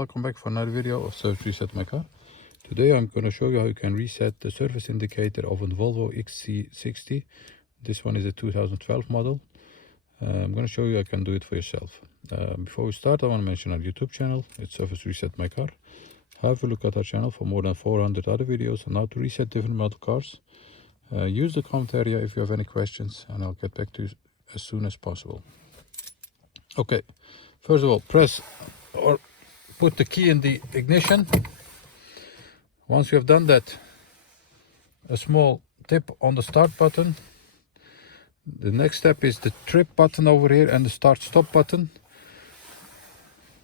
Welcome back for another video of Service Reset My Car. Today I'm going to show you how you can reset the service indicator of a Volvo XC60. This one is a 2012 model. I'm going to show you how you can do it for yourself. Before we start, I want to mention our YouTube channel. It's Service Reset My Car. Have a look at our channel for more than 400 other videos on how to reset different model cars. Use the comment area if you have any questions, and I'll get back to you as soon as possible. Okay, first of all, press or put the key in the ignition. Once you have done that, a small tip on the start button. The next step is the trip button over here and the start stop button.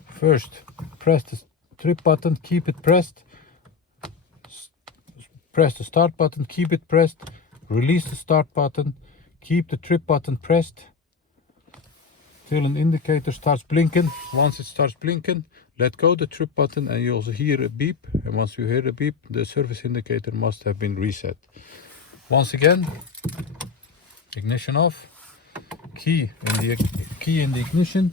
First, press the trip button, keep it pressed. Press the start button, keep it pressed. Release the start button, keep the trip button pressed till an indicator starts blinking. Once it starts blinking, let go the trip button and you'll hear a beep. And once you hear the beep, the service indicator must have been reset. Once again, ignition off, key in the ignition.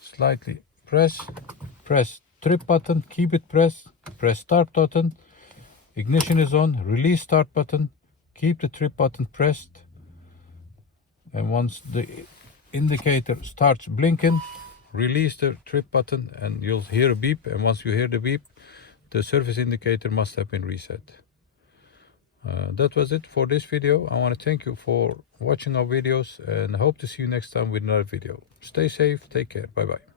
Slightly press trip button, keep it pressed, press start button, ignition is on, release start button, keep the trip button pressed, and once the indicator starts blinking, release the trip button and you'll hear a beep, and once you hear the beep, the service indicator must have been reset. That was it for this video. I want to thank you for watching our videos and hope to see you next time with another video. Stay safe, take care, bye bye.